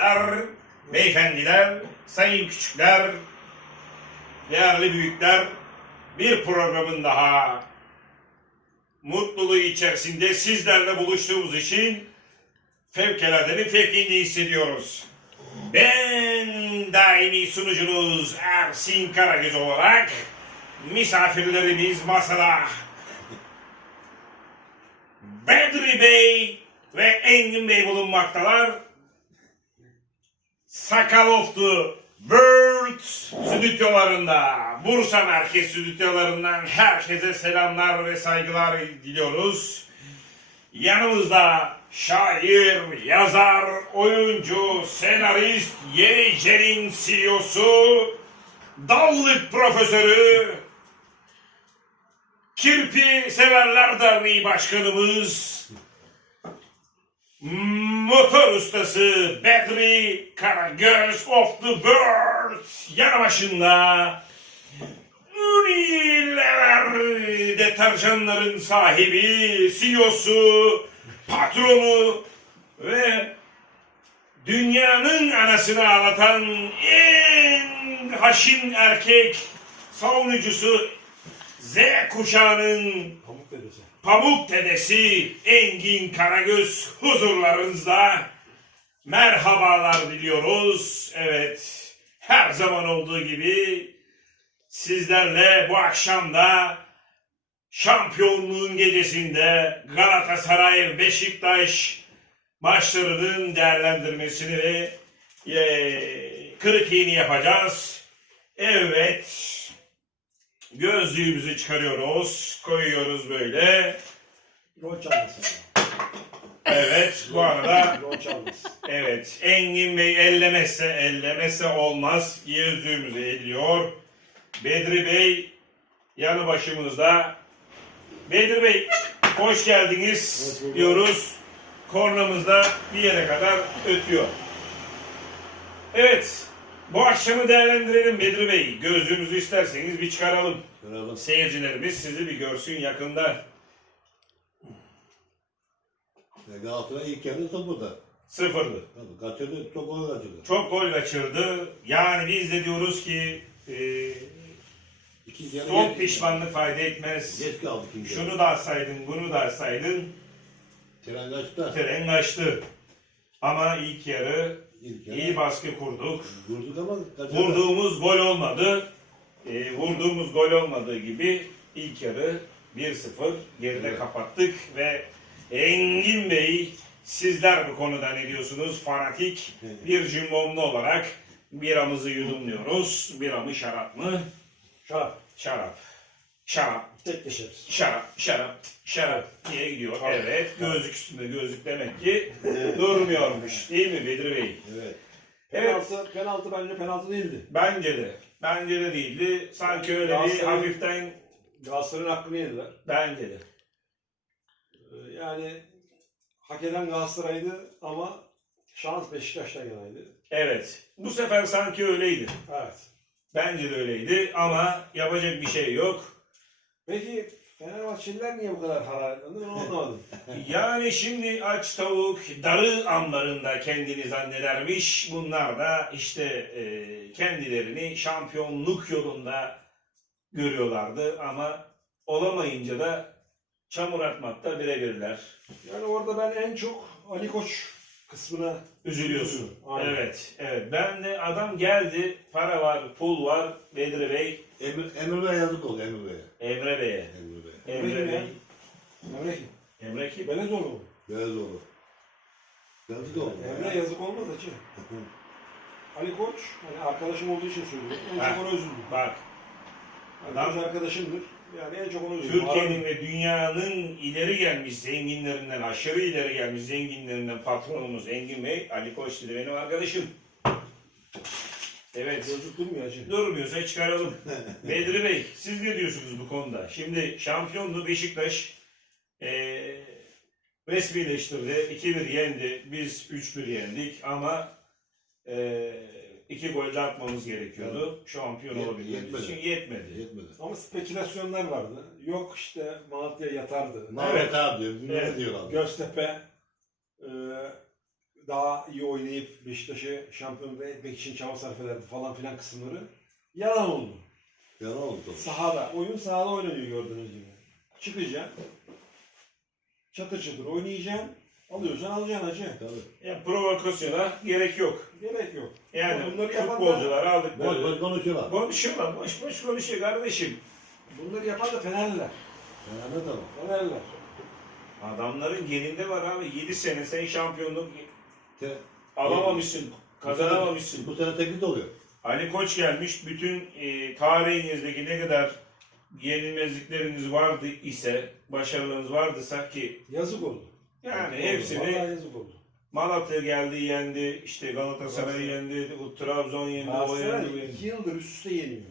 Beyefendiler, beyefendiler, sayın küçükler, değerli büyükler, bir programın daha mutluluğu içerisinde sizlerle buluştuğumuz için fevkaladenin fevkinde hissediyoruz. Ben daimi sunucunuz Ersin Karagöz olarak misafirlerimiz masada Bedri Bey ve Engin Bey bulunmaktalar. Sakal of the World stüdyolarında, Bursa Merkez stüdyolarından herkese selamlar ve saygılar diliyoruz. Yanımızda şair, yazar, oyuncu, senarist, Yenice'nin CEO'su, Dallık Profesörü, Kirpi Severler Derneği Başkanımız, motor ustası Bedri Karagöz of the World yanı başında Unilever deterjanların sahibi, CEO'su, patronu ve dünyanın anasını ağlatan en haşin erkek savunucusu Z kuşağının Pamuk. Pamuk dedesi Engin Karagöz huzurlarınızda merhabalar diliyoruz. Evet, her zaman olduğu gibi sizlerle bu akşam da şampiyonluğun gecesinde Galatasaray Beşiktaş maçlarının değerlendirmesini ve e, kritiğini yapacağız. Evet, Gözlüğümüzü çıkarıyoruz, koyuyoruz böyle. Rol çalması. Evet, bu arada Rol çalması. evet Engin Bey ellemezse ellemezse olmaz. Gözlüğümüzü elliyor. Bedri Bey yanı başımızda. Bedri Bey hoş geldiniz Hoş bulduk. diyoruz. Kornamızda bir yere kadar ötüyor. Evet, bu akşamı değerlendirelim Bedri Bey. Gözlüğümüzü isterseniz bir çıkaralım. Merhaba. Seyircilerimiz sizi bir görsün yakında. Galatasaray ilk yarı sıfırda. Sıfırdı. Tabii kaçırdı, çok gol kaçırdı. Çok gol kaçırdı. Yani biz de diyoruz ki e, İkinci yarı son geç- pişmanlık fayda etmez. Geç kaldı ikinci yarı. Şunu da atsaydın, bunu da atsaydın Tren kaçtı. tren kaçtı. Ama ilk yarı İlk iyi baskı kurduk. Vurduk ama kaçırdı. Vurduğumuz gol olmadı. E, vurduğumuz gol olmadığı gibi ilk yarı 1-0 geride Evet. kapattık ve Engin Bey sizler bu konuda ne diyorsunuz? Fanatik bir cümbomlu olarak biramızı yudumluyoruz. Biramı şarap mı? Şarap. Şarap. Şarap. Tek geçeriz. Şarap, şarap, şarap diye gidiyor. Tabii. Evet, gözlük üstünde gözlük demek ki durmuyormuş. Değil mi Bedri Bey? Evet. Evet, Penaltı, penaltı bence penaltı değildi. bence de. Bence de değildi. Sanki öyle bir Galatasaray- hafiften Galatasaray'ın hakkını yediler. bence de. Ee, Yani hak eden Galatasaray'dı ama şans Beşiktaş'tan yanaydı. Evet. Bu sefer sanki öyleydi. Evet. Bence de öyleydi ama yapacak bir şey yok. Peki Fenerbahçeliler niye bu kadar hararetlendi onu anlamadım. Yani şimdi aç tavuk darı ambarında kendini zannedermiş. Bunlar da işte e, kendilerini şampiyonluk yolunda görüyorlardı ama olamayınca da çamur atmakta birebirler. Yani orada ben en çok Ali Koç kısmına Üzülüyorsun. Aynen. Evet, evet. Ben de adam geldi, para var, pul var. Bedri Bey, Emir, Emir Bey yazık oldu Emir Bey'e. Emre Bey'e. Emir Bey. Emre Emre Bey. Emre kim? Emre kim? Belezoğlu mu? Biraz oldu. Yazık oldu. Emre yazık olmaz acı. Ali Koç, hani arkadaşım olduğu için söylüyorum. En çok ona üzüldüm. Bak, Adam- arkadaşımdır. Yani en çok üzüldüm. Türkiye'nin ve dünyanın ileri gelmiş zenginlerinden, aşırı ileri gelmiş zenginlerinden patronumuz Engin Bey, Ali Koç dedi benim arkadaşım. Evet. Gözlük durmuyor acı. Durmuyorsa çıkaralım. Bedri Bey, siz ne diyorsunuz bu konuda? Şimdi şampiyonluğu Beşiktaş eee resmileştirdi. 2-1 yendi. Biz 3-1 yendik ama eee iki gol de atmamız gerekiyordu. Şampiyon Yet- olabilmemiz yetmedi. için yetmedi. Yetmedi. Ama spekülasyonlar vardı. Yok işte Malatya yatardı. Mehmet abi diyor, bilmem Evet. ne diyorlar. Göztepe e, daha iyi oynayıp Beşiktaş'ı şampiyonluğa etmek için çaba sarf ederdi falan filan kısımları yalan oldu. Yalan oldu tabii. Sahada, oyun sahada oynanıyor gördüğünüz gibi. Çıkacaksın, çatır çatır oynayacaksın, alıyorsan alacaksın hacı. Tabii. Yani provokasyona gerek yok. Gerek yok. Yani Bunları yapan da- futbolcular Boş aldıkları boş konuşuyorlar. konuşuyorlar. Boş boş konuşuyor kardeşim. Bunları yapan da Fenerliler. Ne tamam. Fenerliler. Adamların geninde var abi. 7 sene sen şampiyonluk Te- alamamışsın. Kazanamamışsın. Bu sene teknik oluyor. Ali Koç gelmiş. Bütün e, tarihinizdeki ne kadar yenilmezlikleriniz vardı ise, başarılarınız vardıysa ki Yazık oldu. Yani Oldu, hepsini Vallahi yazık oldu. Malatya geldi yendi, işte Galatasaray yendi, o Trabzon yendi, o Galatasaray yendi. bu yendi. iki yıldır üst üste yeniyor.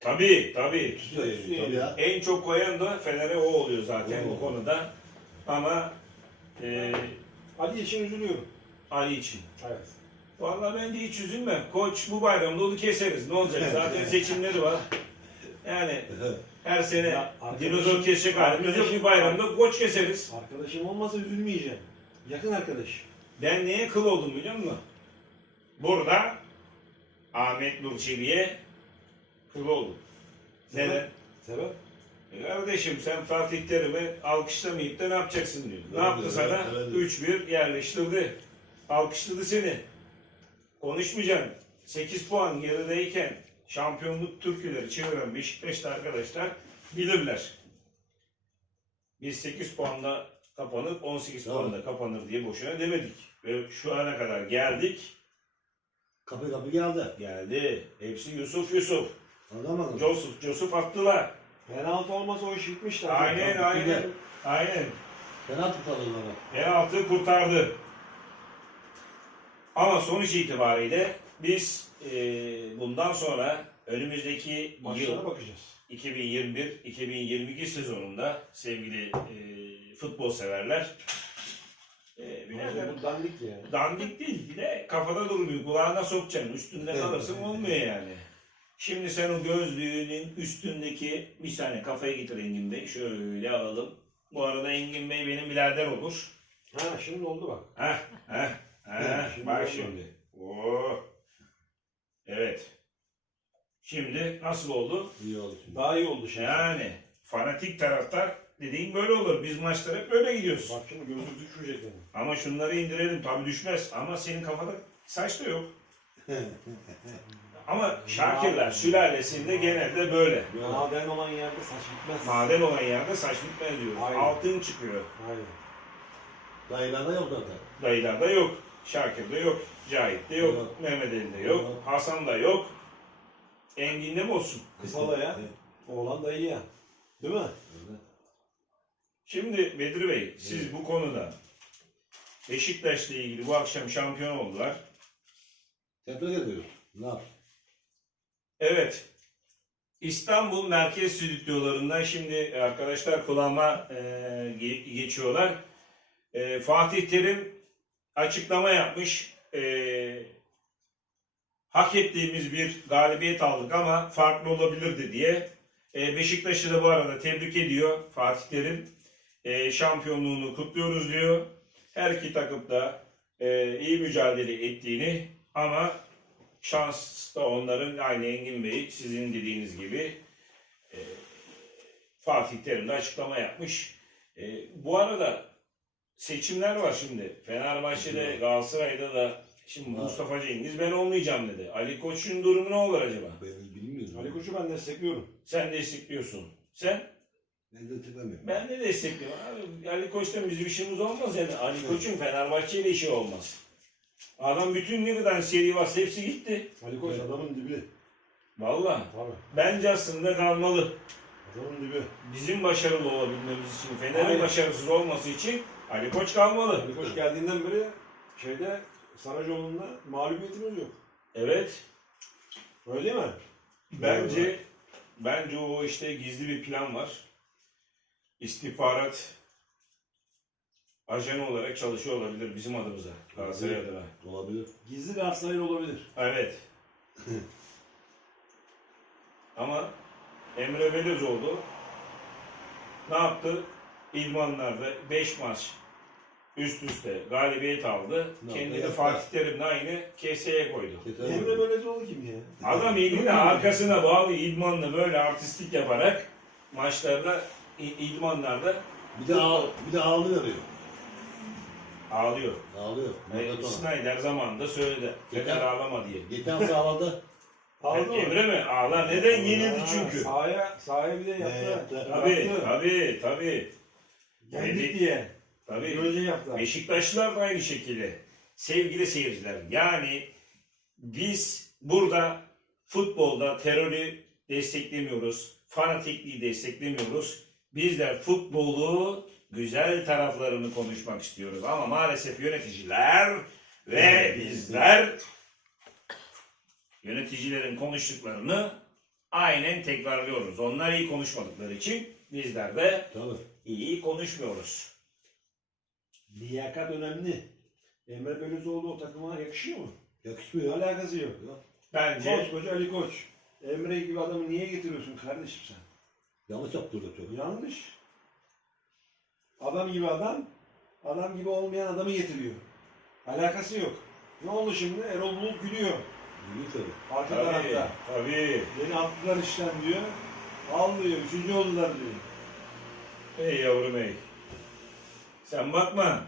Tabii tabii. Tabii, ya. En çok koyan da Fener'e o oluyor zaten bu konuda. Ama e, Ali için üzülüyorum. Ali için. Evet. Vallahi bence hiç üzülme. Koç bu bayramda onu keseriz. Ne olacak? Zaten seçimleri var. Yani her sene Ya arkadaşım- dinozor kesecek halimiz yok. Bu bayramda koç keseriz. Arkadaşım olmasa üzülmeyeceğim. Yakın arkadaş. Ben neye kıl oldum biliyor musun? Burada Ahmet Nur Çebi'ye kıl oldum. Neden? Sebep? E Kardeşim sen Fatih Terim'i alkışlamayıp da ne yapacaksın diyor. Ne Evet, yaptı evet, sana? evet. 3-1 yerleştirdi. Alkışladı seni. Konuşmayacaksın. 8 puan gerideyken şampiyonluk türküleri çeviren Beşiktaş'ta arkadaşlar bilirler. Biz 8 puanla kapanır, 18 Tamam. puanla kapanır diye boşuna demedik. Ve şu ana kadar geldik. Kapı kapı geldi. Geldi. Hepsi Yusuf Yusuf. Anlamadın mı? Yusuf Yusuf attılar. Penaltı olmasa o iş bitmişti. Aynen tabii, aynen. Aynen. Penaltı kalırlar. Penaltı kurtardı. Ama sonuç itibariyle biz e, bundan sonra önümüzdeki Maçlara yıl bakacağız. 2021-2022 sezonunda sevgili e, futbol severler e, birader, Bu dandik ya. dandik değil bir de kafada durmuyor kulağına sokacaksın üstünde Evet. kalırsın olmuyor yani. Şimdi sen o gözlüğünün üstündeki bir saniye kafayı getir Engin Bey şöyle alalım. Bu arada Engin Bey benim birader olur. Ha şimdi oldu bak. Heh, heh, heh. Şimdi Bak oldu. şimdi. Oo. Evet. Şimdi nasıl oldu? İyi oldu. Daha iyi oldu şimdi. Yani fanatik taraftar dediğin böyle olur. Biz maçlara hep böyle gidiyoruz. Bak şimdi gözlük düşmeyecek benim. Ama şunları indirelim tabii düşmez. Ama senin kafada saç da yok. Ama Şakirler sülalesinde genelde böyle. Maden olan yerde saç bitmez. Maden olan yerde saç bitmez. Aynen. Altın çıkıyor. Aynen. Dayılarda yok zaten. Dayılarda yok. Şakir'de yok. Cahit'te yok. Mehmet Ali'de yok. Yok. Hasan'da yok. Engin'de mi olsun? Kısa da ya. Oğlan da iyi ya. Değil mi? Evet. Şimdi Bedri Bey, siz bu konuda Beşiktaş'la ilgili bu akşam şampiyon oldular. Tebrik ediyoruz. Ne yap? Evet. İstanbul merkez stüdyolarından şimdi arkadaşlar kulağıma e, ge- geçiyorlar. E, Fatih Terim açıklama yapmış. E, hak ettiğimiz bir galibiyet aldık ama farklı olabilirdi diye. E, Beşiktaş'ı da bu arada tebrik ediyor Fatih Terim. E, şampiyonluğunu kutluyoruz diyor. Her iki takım da e, iyi mücadele ettiğini ama şans da onların aynı Engin Bey sizin dediğiniz gibi e, Fatih Terim de açıklama yapmış. E, bu arada seçimler var şimdi. Fenerbahçe'de, Galatasaray'da da şimdi. Mustafa Cengiz ben olmayacağım dedi. Ali Koç'un durumu ne olur acaba? Ben bilmiyorum. Ali Koç'u ben destekliyorum. Sen destekliyorsun. Sen? Ben de tıklamıyorum. Ben de destekliyorum. Abi, Ali Koç'tan bizim işimiz olmaz yani. Ali Koç'un Fenerbahçe ile işi olmaz. Adam bütün ne kadar seri varsa hepsi gitti. Ali Koç Evet. adamın dibi. Vallahi. Tabii. Bence aslında kalmalı. Adamın dibi. Bizim başarılı olabilmemiz için, Fener'in başarısız olması için Ali Koç kalmalı. Ali Koç geldiğinden beri şeyde Saracoğlu'nda mağlubiyetimiz yok. Evet. Öyle değil mi? Bence bence o işte gizli bir plan var. İstihbarat ajanı olarak çalışıyor olabilir bizim adımıza. Galatasaray adına. Olabilir. Gizli Galatasaraylı olabilir. Evet. Ama Emre Belözoğlu ne yaptı? İdmanlarda 5 maç üst üste galibiyet aldı. Ne Kendini yaptı? Fatih Terim'le aynı keseye koydu. Yeter Emre mi? Belözoğlu kim ya? Adam elini arkasına bağlı idmanla böyle artistik yaparak maçlarda, i- idmanlarda Bir de ağ, bir de ağlı veriyor. ağlıyor. Ağlıyor. Ve Maradona. Snyder zamanında söyledi. Fener ağlama diye. Geçen hafta ağladı. Aldı mı? Emre mi? Ağlar. Neden? Yenildi çünkü. Sahaya, sahaya bir de yaptı. Yaptı? Tabii, Yaptı. tabii, tabii. Yendik diye. Tabii. Önce yaptı. Beşiktaşlılar da aynı şekilde. Sevgili seyirciler, yani biz burada futbolda terörü desteklemiyoruz, fanatikliği desteklemiyoruz. Bizler futbolu güzel taraflarını konuşmak istiyoruz. Ama maalesef yöneticiler ve bizler yöneticilerin konuştuklarını aynen tekrarlıyoruz. Onlar iyi konuşmadıkları için bizler de Tabii. iyi konuşmuyoruz. Liyakat önemli. Emre Belözoğlu o takıma yakışıyor mu? Yakışmıyor. Alakası yok. Bence Koskoca Ali Koç. Emre gibi adamı niye getiriyorsun kardeşim sen? Yanlış yaptırdı çok. Yanlış. Adam gibi adam, adam gibi olmayan adamı getiriyor. Alakası yok. Ne oldu şimdi? Erol Bulut gülüyor. İyi tabii. Arka Tabii, tarafta. tabii. Beni attılar işten diyor. Al diyor. Üçüncü oldular diyor. Ey yavrum ey. Sen bakma.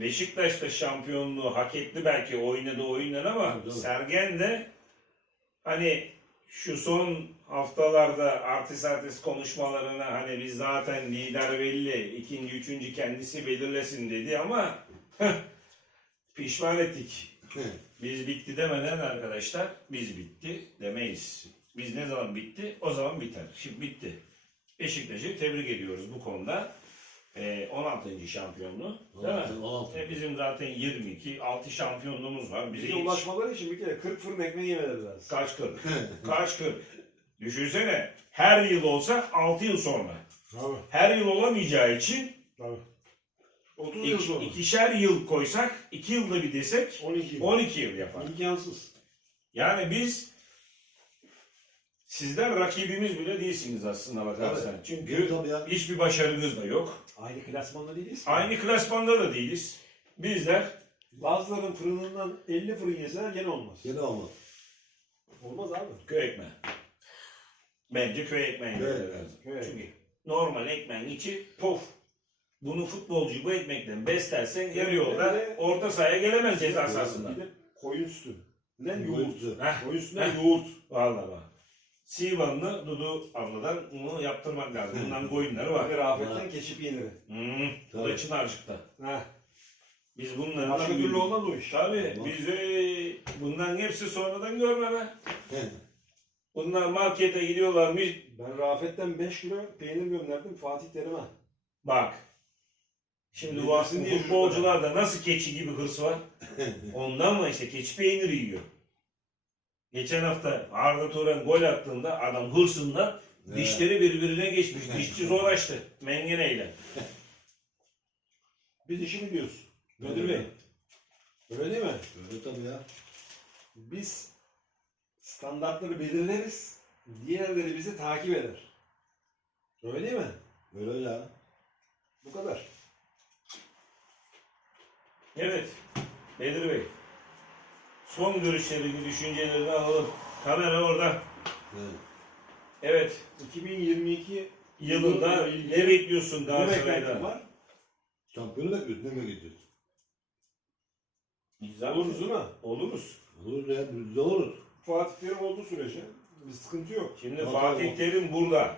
Beşiktaş da şampiyonluğu hak etti belki oynadı oyunlar ama tabii. Sergen de hani şu son haftalarda artist artist konuşmalarına hani biz zaten lider belli, ikinci, üçüncü kendisi belirlesin dedi ama pişman ettik. Biz bitti demeden arkadaşlar biz bitti demeyiz. Biz ne zaman bitti? O zaman biter. Şimdi bitti. Beşiktaş'ı tebrik ediyoruz bu konuda. Ee, 16. şampiyonluğu. Değil mi? 16, 16. E, bizim zaten 22, 6 şampiyonluğumuz var. Bize Bize ulaşmaları için bir kere 40 fırın ekmeği yemeleri lazım. kaç 40? kaç 40? Düşünsene her yıl olsa 6 yıl sonra. Tabii. Her yıl olamayacağı için Tabii. 30 yıl iki, sonra. ikişer yıl koysak 2 yılda bir desek 12 yıl. 12 yıl yapar. İmkansız. Yani biz sizler rakibimiz bile değilsiniz aslında bakarsan. Çünkü Tabii ya. hiçbir başarınız da yok. Aynı klasmanda değiliz. Aynı klasmanda da değiliz. Bizler Bazıların fırınından 50 fırın yeseler gene olmaz. Gene olmaz. Olmaz abi. köy ekmeği. Bence köy ekmeği Köy yemeleri ekmeği. lazım. Çünkü normal ekmeğin içi pof. Bunu futbolcu bu ekmekten beslersen yarı yolda orta sahaya gelemez ceza sahasında. Bir de koyun sütü. Ne yoğurt. Heh, Koyun sütüne Heh. yoğurt. Vallahi bak. Sivanlı Dudu abladan bunu yaptırmak lazım. Bundan koyunları var. Rafetten keçi peyniri. Hmm, bu da Tabii. Çınarcık'ta. Heh. Biz bunlardan Başka türlü olmaz o iş. Tabii Olmaz. biz e, bunların hepsi sonradan görme be. Bunlar markete gidiyorlarmış. Ben Rafet'ten 5 kilo peynir gönderdim Fatih Terim'e. Bak. Şimdi bu Yedirsin aslında diye futbolcularda nasıl keçi gibi hırs var? Ondan mı işte keçi peyniri yiyor. Geçen hafta Arda Turan gol attığında adam hırsından dişleri birbirine geçmiş. Dişçi zor açtı. Mengeneyle. Biz işi biliyoruz. Müdür Bey. Öyle değil mi? Öyle tabii ya. Biz standartları belirleriz. Diğerleri bizi takip eder. Öyle değil mi? Öyle ya. Bu kadar. Evet. Bedir Bey. Son görüşlerini, düşüncelerini alalım. Kamera orada. Evet. Evet. 2022 Yılında ne bekliyorsun Galatasaray'dan? var? Şampiyonu bekliyoruz. Ne mi gidiyoruz? Biz Oluruz değil mi? Oluruz. Oluruz ya. Biz oluruz. Fatih Terim olduğu sürece bir sıkıntı yok. Şimdi Yok, Fatih yok. Terim burada.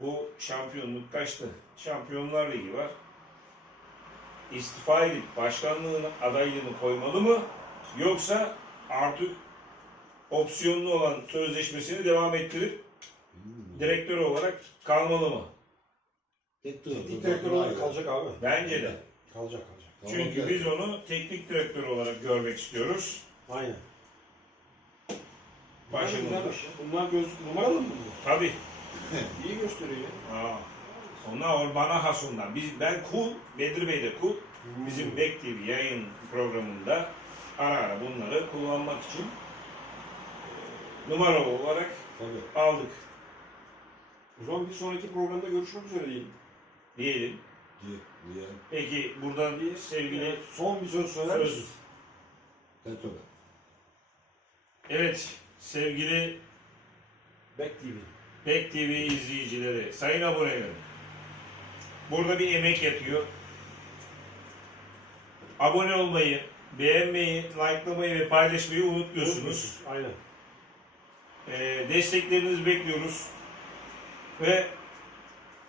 Bu şampiyonluk kaçtı? Şampiyonlar Ligi var. İstifa edip başkanlığın adaylığını koymalı mı? Yoksa artık opsiyonlu olan sözleşmesini devam ettirip Hmm. direktör olarak kalmalı mı? Tek. Teknik direktör olarak kalacak abi. Bence de. Kalacak kalacak. Çünkü biz onu teknik direktör olarak görmek istiyoruz. Aynen. Ya. Bunlar göz numaralı mı bunlar? Tabii. İyi gösteriyor ya. Aa. Onlar bana has onlar. Biz, ben kul, Bedir Bey de kul. Bizim Bek TV yayın programında ara ara bunları kullanmak için e, numara olarak Tabii. aldık O zaman bir sonraki programda görüşmek üzere diyelim. diyelim. Diye. Peki buradan bir sevgili Son bir söz söyler söz. misin? Evet sevgili Bek TV. Pek TV izleyicileri, sayın abonelerim. Burada bir emek yatıyor. Abone olmayı, beğenmeyi, likelamayı ve paylaşmayı unutmuyorsunuz. Aynen. Ee, desteklerinizi bekliyoruz. Ve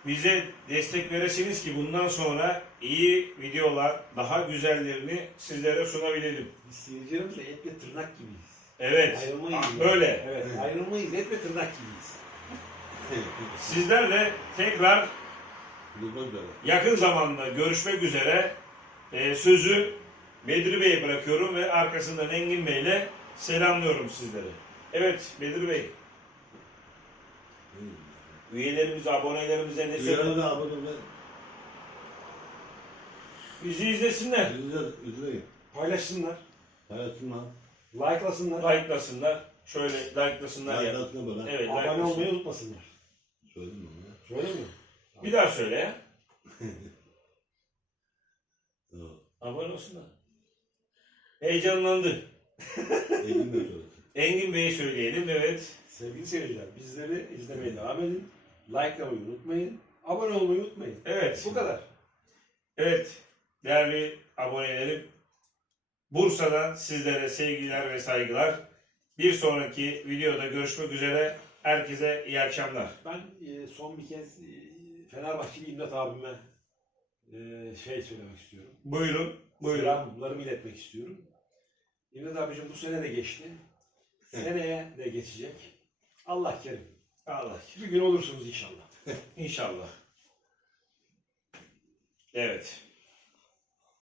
bize destek veresiniz ki bundan sonra iyi videolar, daha güzellerini sizlere sunabilelim. Biz seyircilerimizle et ve tırnak gibiyiz. Evet, Ayrılmayız. böyle. Evet, ayrılmayız. Et ve tırnak gibiyiz. Sizlerle tekrar Görmek üzere. yakın zamanda görüşmek üzere Ee, sözü Bedri Bey'e bırakıyorum ve arkasından Engin Bey'le selamlıyorum sizleri. Evet Bedri Bey, üyelerimize, abonelerimize ne Duyarlı söyle? da abone. Bizi izlesinler, Üzüle- Üzüleyim. Paylaşsınlar. Hayatımla. Like'lasınlar. like'lasınlar. Şöyle like'lasınlar ya. Böyle. Evet, Abone like'lasınlar. olmayı unutmasınlar. Söyledim onu ya. Söyle mi? Bir daha söyle ya. Abone olsunlar. Heyecanlandı. Elim de söyledim. Engin Bey'i söyleyelim, evet. Sevgili seyirciler bizleri izlemeye devam edin. Like'lamayı unutmayın. Abone olmayı unutmayın. Evet. Bu kadar. Evet, değerli abonelerim, Bursa'dan sizlere sevgiler ve saygılar. Bir sonraki videoda görüşmek üzere. Herkese iyi akşamlar. Ben e, son bir kez e, Fenerbahçeli İmdat abime e, şey söylemek istiyorum. Buyurun, buyurun. Selamlarımı iletmek istiyorum. İmdat abicim bu sene de geçti. Seneye de geçecek. Allah kerim. Allah Bir gün olursunuz inşallah. inşallah. Evet.